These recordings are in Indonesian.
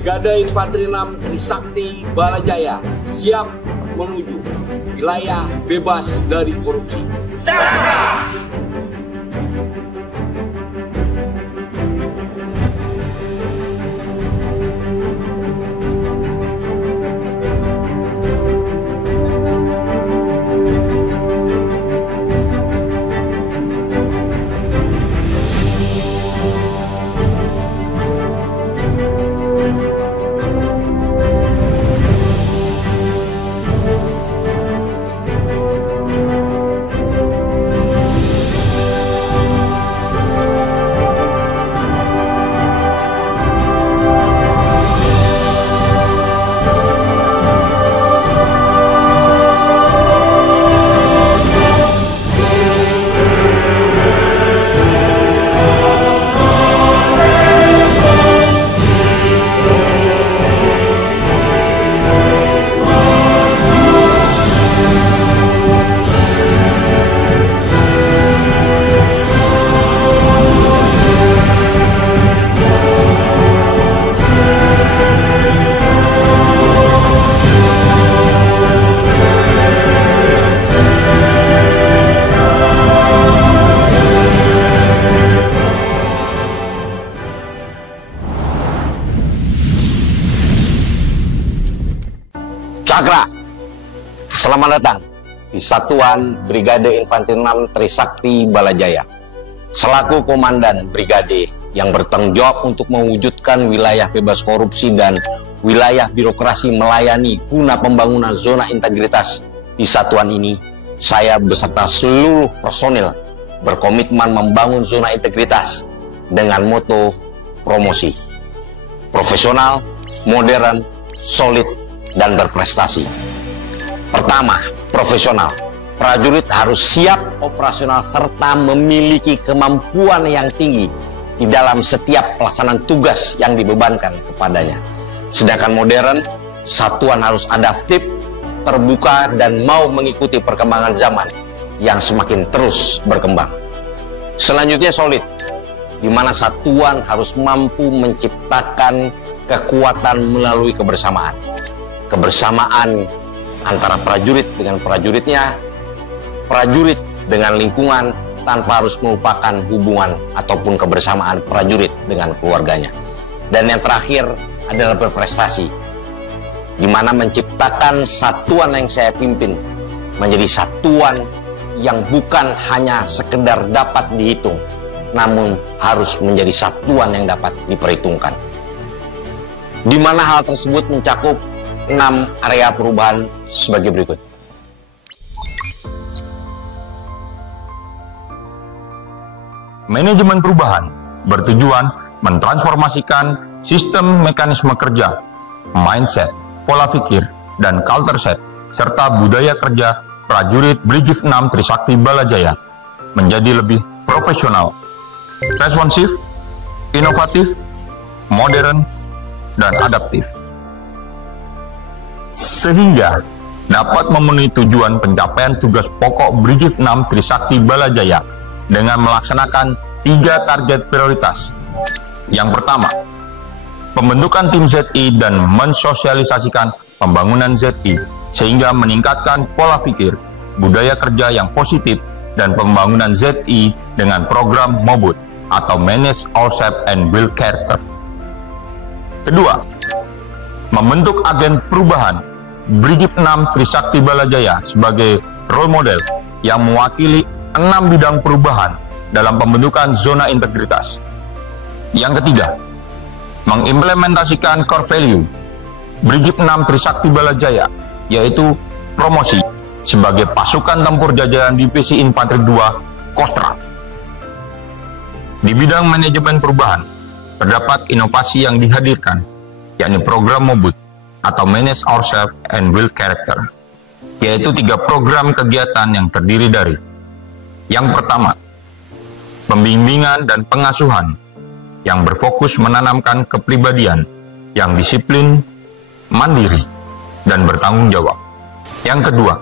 Brigade Infanteri 6 Trisakti Balajaya siap menuju wilayah bebas dari korupsi. Cakra, selamat datang di Satuan Brigade Infanteri 6 Trisakti Balajaya. Selaku Komandan Brigade yang bertanggung jawab untuk mewujudkan wilayah bebas korupsi dan wilayah birokrasi melayani guna pembangunan zona integritas di satuan ini, saya beserta seluruh personil berkomitmen membangun zona integritas dengan moto promosi, profesional, modern, solid, dan berprestasi. Pertama, profesional. Prajurit harus siap operasional serta memiliki kemampuan yang tinggi di dalam setiap pelaksanaan tugas yang dibebankan kepadanya. Sedangkan modern, satuan harus adaptif, terbuka, dan mau mengikuti perkembangan zaman yang semakin terus berkembang. Selanjutnya solid, di mana satuan harus mampu menciptakan kekuatan melalui kebersamaan. Kebersamaan antara prajurit dengan prajuritnya, prajurit dengan lingkungan, tanpa harus melupakan hubungan ataupun kebersamaan prajurit dengan keluarganya. Dan yang terakhir adalah berprestasi, di mana menciptakan satuan yang saya pimpin menjadi satuan yang bukan hanya sekedar dapat dihitung, namun harus menjadi satuan yang dapat diperhitungkan. Di mana hal tersebut mencakup 6 area perubahan sebagai berikut. Manajemen perubahan bertujuan mentransformasikan sistem mekanisme kerja, mindset, pola pikir, dan culture set, serta budaya kerja prajurit Brigif 6 Trisakti Balajaya menjadi lebih profesional, responsif, inovatif, modern, dan adaptif, sehingga dapat memenuhi tujuan pencapaian tugas pokok Brigif 6 Trisakti Balajaya dengan melaksanakan 3 target prioritas. Yang pertama, pembentukan tim ZI dan mensosialisasikan pembangunan ZI sehingga meningkatkan pola pikir, budaya kerja yang positif, dan pembangunan ZI dengan program MOBUT atau Manage Ourselves and Build Character. Kedua, membentuk agen perubahan Brigif 6 Trisakti Balajaya sebagai role model yang mewakili 6 bidang perubahan dalam pembentukan zona integritas. Yang ketiga, mengimplementasikan core value Brigif 6 Trisakti Balajaya, yaitu promosi sebagai pasukan tempur jajaran Divisi Infanteri 2 Kostra. Di bidang manajemen perubahan, terdapat inovasi yang dihadirkan, yakni program MOBUT atau Manage Ourselves and Build Character, yaitu 3 program kegiatan yang terdiri dari: yang pertama, pembimbingan dan pengasuhan yang berfokus menanamkan kepribadian yang disiplin, mandiri, dan bertanggung jawab. Yang kedua,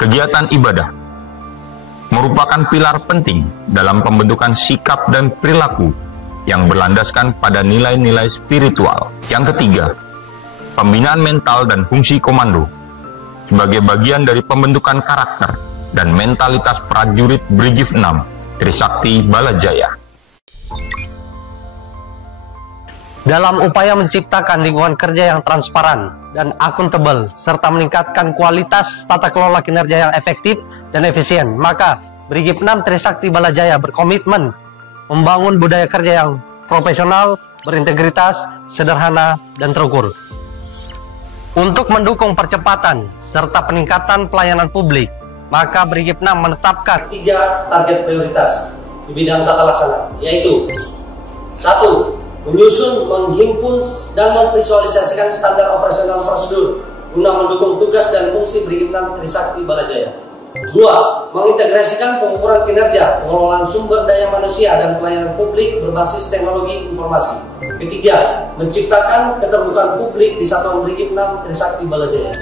kegiatan ibadah merupakan pilar penting dalam pembentukan sikap dan perilaku yang berlandaskan pada nilai-nilai spiritual. Yang ketiga, pembinaan mental dan fungsi komando sebagai bagian dari pembentukan karakter dan mentalitas prajurit Brigif 6 Trisakti Balajaya. Dalam upaya menciptakan lingkungan kerja yang transparan dan akuntabel, serta meningkatkan kualitas tata kelola kinerja yang efektif dan efisien, maka Brigif 6 Trisakti Balajaya berkomitmen membangun budaya kerja yang profesional, berintegritas, sederhana, dan terukur. Untuk mendukung percepatan serta peningkatan pelayanan publik, maka Brigif 6 menetapkan 3 target prioritas di bidang tata laksana, yaitu 1. Menyusun, menghimpun, dan memvisualisasikan standar operasional prosedur guna mendukung tugas dan fungsi Brigif 6 Trisakti Balajaya. 2. Mengintegrasikan pengukuran kinerja, pengelolaan sumber daya manusia, dan pelayanan publik berbasis teknologi informasi. 3. Menciptakan keterbukaan publik di Satuan Brigif 6 Trisakti Balajaya.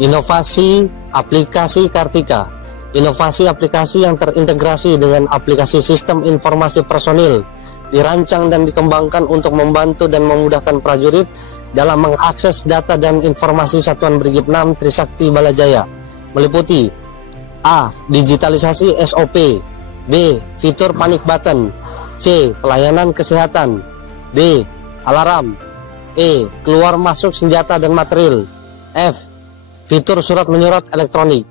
Inovasi aplikasi Kartika. Inovasi aplikasi yang terintegrasi dengan aplikasi sistem informasi personil dirancang dan dikembangkan untuk membantu dan memudahkan prajurit dalam mengakses data dan informasi Satuan Brigif 6 Trisakti Balajaya, meliputi A. Digitalisasi SOP, B. Fitur panik button, C. Pelayanan kesehatan, D. Alarm, E. Keluar masuk senjata dan material, F. Fitur surat menyurat elektronik.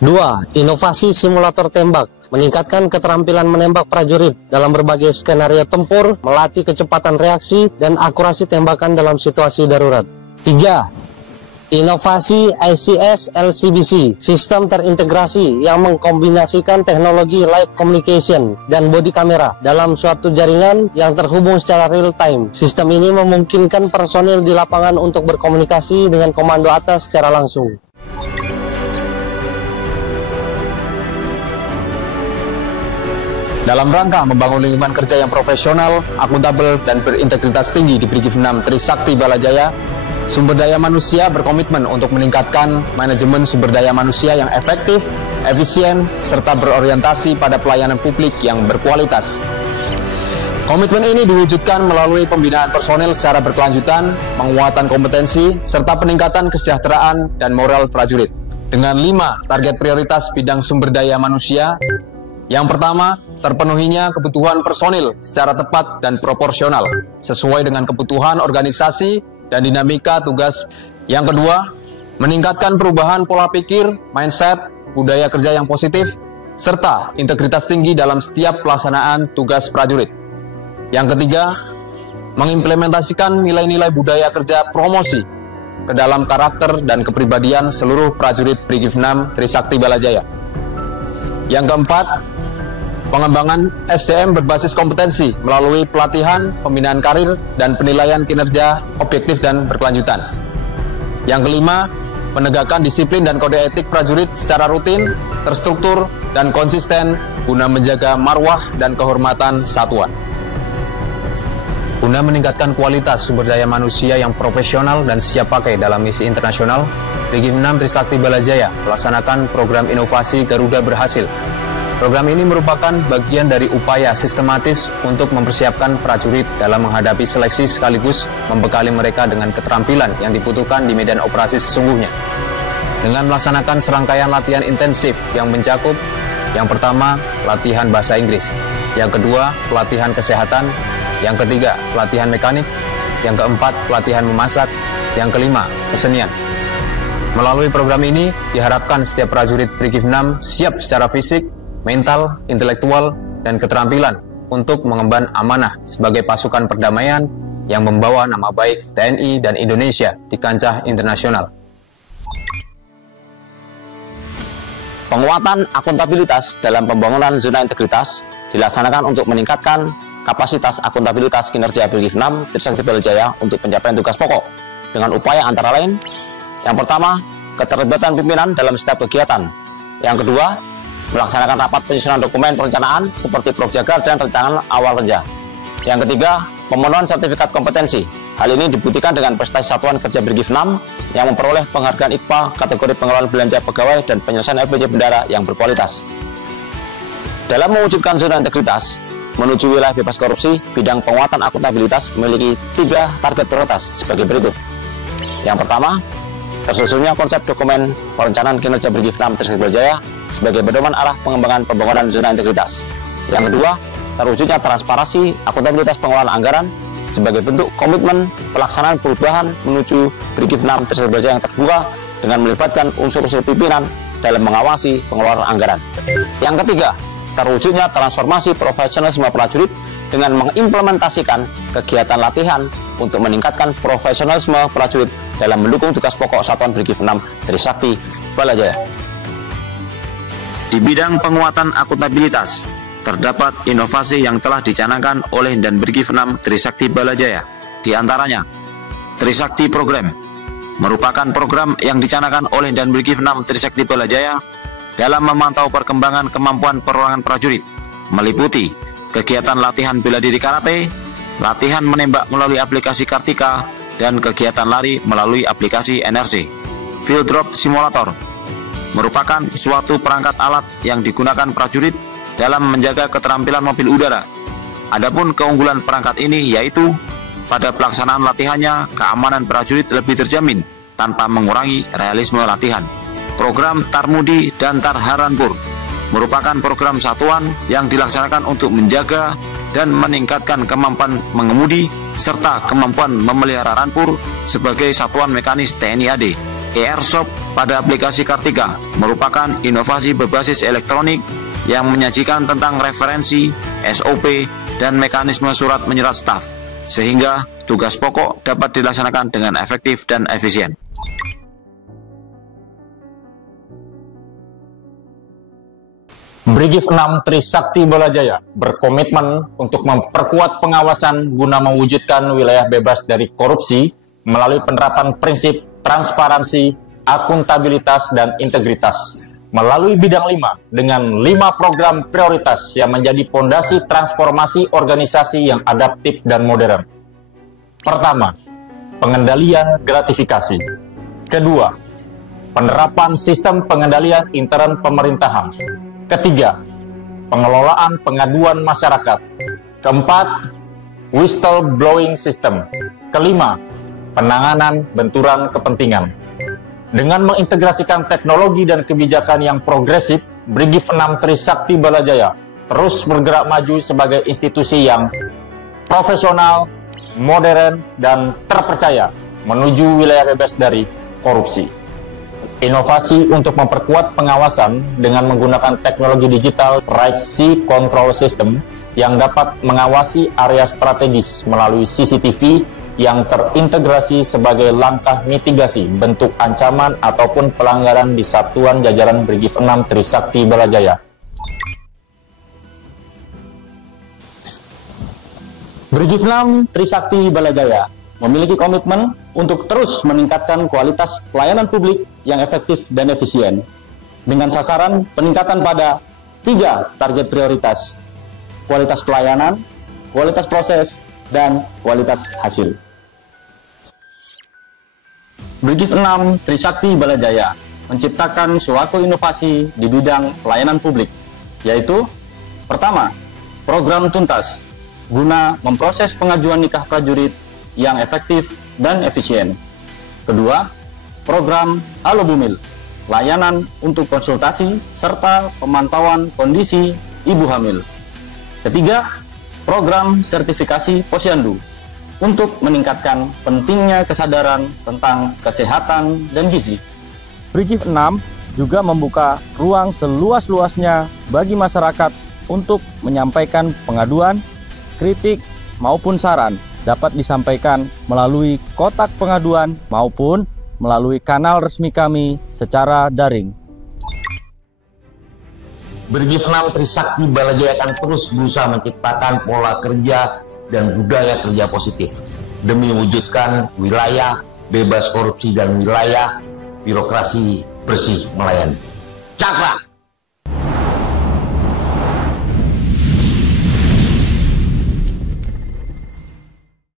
2. Inovasi simulator tembak, meningkatkan keterampilan menembak prajurit dalam berbagai skenario tempur, melatih kecepatan reaksi dan akurasi tembakan dalam situasi darurat. 3. Inovasi ICS LCBC, sistem terintegrasi yang mengkombinasikan teknologi live communication dan body camera dalam suatu jaringan yang terhubung secara real time. Sistem ini memungkinkan personil di lapangan untuk berkomunikasi dengan komando atas secara langsung. Dalam rangka membangun lingkungan kerja yang profesional, akuntabel, dan berintegritas tinggi di Brigif 6 Trisakti Balajaya, Sumber Daya Manusia berkomitmen untuk meningkatkan manajemen sumber daya manusia yang efektif, efisien, serta berorientasi pada pelayanan publik yang berkualitas. Komitmen ini diwujudkan melalui pembinaan personil secara berkelanjutan, penguatan kompetensi, serta peningkatan kesejahteraan dan moral prajurit. Dengan 5 target prioritas bidang sumber daya manusia. Yang pertama, terpenuhinya kebutuhan personil secara tepat dan proporsional, sesuai dengan kebutuhan organisasi dan dinamika tugas. Yang kedua, meningkatkan perubahan pola pikir, mindset, budaya kerja yang positif, serta integritas tinggi dalam setiap pelaksanaan tugas prajurit. Yang ketiga, mengimplementasikan nilai-nilai budaya kerja promosi ke dalam karakter dan kepribadian seluruh prajurit Brigif 6 Trisakti Balajaya. Yang keempat, pengembangan SDM berbasis kompetensi melalui pelatihan, pembinaan karir, dan penilaian kinerja objektif dan berkelanjutan. Yang kelima, menegakkan disiplin dan kode etik prajurit secara rutin, terstruktur, dan konsisten guna menjaga marwah dan kehormatan satuan. Guna meningkatkan kualitas sumber daya manusia yang profesional dan siap pakai dalam misi internasional, Brigif 6 Trisakti Balajaya melaksanakan program inovasi Garuda Berhasil. Program ini merupakan bagian dari upaya sistematis untuk mempersiapkan prajurit dalam menghadapi seleksi sekaligus membekali mereka dengan keterampilan yang dibutuhkan di medan operasi sesungguhnya. Dengan melaksanakan serangkaian latihan intensif yang mencakup: yang pertama, latihan bahasa Inggris; yang kedua, pelatihan kesehatan; yang ketiga, pelatihan mekanik; yang keempat, pelatihan memasak; yang kelima, kesenian. Melalui program ini, diharapkan setiap prajurit Brigif 6 siap secara fisik, mental, intelektual, dan keterampilan untuk mengemban amanah sebagai pasukan perdamaian yang membawa nama baik TNI dan Indonesia di kancah internasional. Penguatan akuntabilitas dalam pembangunan zona integritas dilaksanakan untuk meningkatkan kapasitas akuntabilitas kinerja Brigif 6 Trisakti Balajaya untuk pencapaian tugas pokok dengan upaya antara lain: yang pertama, keterlibatan pimpinan dalam setiap kegiatan; yang kedua, melaksanakan rapat penyusunan dokumen perencanaan seperti Prokjagar dan rencangan awal kerja; yang ketiga, pemenuhan sertifikat kompetensi. Hal ini dibuktikan dengan prestasi Satuan Kerja Brigif 6 yang memperoleh penghargaan IKPA kategori pengelolaan belanja pegawai dan penyelesaian LPJ bendara yang berkualitas. Dalam mewujudkan zona integritas, menuju wilayah bebas korupsi, bidang penguatan akuntabilitas memiliki 3 target prioritas sebagai berikut. Yang pertama, tersusunnya konsep dokumen perencanaan kinerja Brigif 6 Trisakti Balajaya sebagai pedoman arah pengembangan pembangunan zona integritas. Yang kedua, terwujudnya transparansi akuntabilitas pengelolaan anggaran sebagai bentuk komitmen pelaksanaan perubahan menuju Brigif 6 Trisakti Balajaya yang terbuka dengan melibatkan unsur-unsur pimpinan dalam mengawasi pengelolaan anggaran. Yang ketiga, terwujudnya transformasi profesionalisme prajurit dengan mengimplementasikan kegiatan latihan untuk meningkatkan profesionalisme prajurit dalam mendukung tugas pokok Satuan Brigif 6 Trisakti Balajaya. Di bidang penguatan akuntabilitas, terdapat inovasi yang telah dicanangkan oleh dan Brigif 6 Trisakti Balajaya. Di antaranya, Trisakti Program merupakan program yang dicanangkan oleh dan Brigif 6 Trisakti Balajaya dalam memantau perkembangan kemampuan perorangan prajurit, meliputi kegiatan latihan bela diri karate, latihan menembak melalui aplikasi Kartika, dan kegiatan lari melalui aplikasi NRC. Field Drop Simulator merupakan suatu perangkat alat yang digunakan prajurit dalam menjaga keterampilan mobil udara. Adapun keunggulan perangkat ini yaitu pada pelaksanaan latihannya keamanan prajurit lebih terjamin tanpa mengurangi realisme latihan. Program Tarmudi dan Tarharanpur merupakan program satuan yang dilaksanakan untuk menjaga dan meningkatkan kemampuan mengemudi serta kemampuan memelihara rampur sebagai satuan mekanis TNI AD. Airsoft pada aplikasi Kartika merupakan inovasi berbasis elektronik yang menyajikan tentang referensi, SOP, dan mekanisme surat menyurat staf, sehingga tugas pokok dapat dilaksanakan dengan efektif dan efisien. Brigif 6 Trisakti Balajaya berkomitmen untuk memperkuat pengawasan guna mewujudkan wilayah bebas dari korupsi melalui penerapan prinsip transparansi, akuntabilitas, dan integritas melalui bidang 5 dengan 5 program prioritas yang menjadi fondasi transformasi organisasi yang adaptif dan modern. Pertama, pengendalian gratifikasi. Kedua, penerapan sistem pengendalian intern pemerintahan. Ketiga, pengelolaan pengaduan masyarakat. Keempat, whistleblowing system. Kelima, penanganan benturan kepentingan. Dengan mengintegrasikan teknologi dan kebijakan yang progresif, Brigif 6 Trisakti Balajaya terus bergerak maju sebagai institusi yang profesional, modern, dan terpercaya menuju wilayah bebas dari korupsi. Inovasi untuk memperkuat pengawasan dengan menggunakan teknologi digital Right Sea Control System yang dapat mengawasi area strategis melalui CCTV yang terintegrasi sebagai langkah mitigasi bentuk ancaman ataupun pelanggaran di satuan jajaran Brigif 6 Trisakti Balajaya. Brigif 6 Trisakti Balajaya memiliki komitmen untuk terus meningkatkan kualitas pelayanan publik yang efektif dan efisien dengan sasaran peningkatan pada 3 target prioritas: kualitas pelayanan, kualitas proses, dan kualitas hasil. Brigif 6 Trisakti Balajaya menciptakan suatu inovasi di bidang pelayanan publik, yaitu pertama, program tuntas guna memproses pengajuan nikah prajurit yang efektif dan efisien. Kedua, program Halo Bumil, layanan untuk konsultasi serta pemantauan kondisi ibu hamil. Ketiga, program sertifikasi Posyandu untuk meningkatkan pentingnya kesadaran tentang kesehatan dan gizi. Brigif 6 juga membuka ruang seluas-luasnya bagi masyarakat untuk menyampaikan pengaduan, kritik, maupun saran dapat disampaikan melalui kotak pengaduan maupun melalui kanal resmi kami secara daring. Brigif 6 Trisakti Balajaya akan terus berusaha menciptakan pola kerja dan budaya kerja positif demi mewujudkan wilayah bebas korupsi dan wilayah birokrasi bersih melayani. Cakra!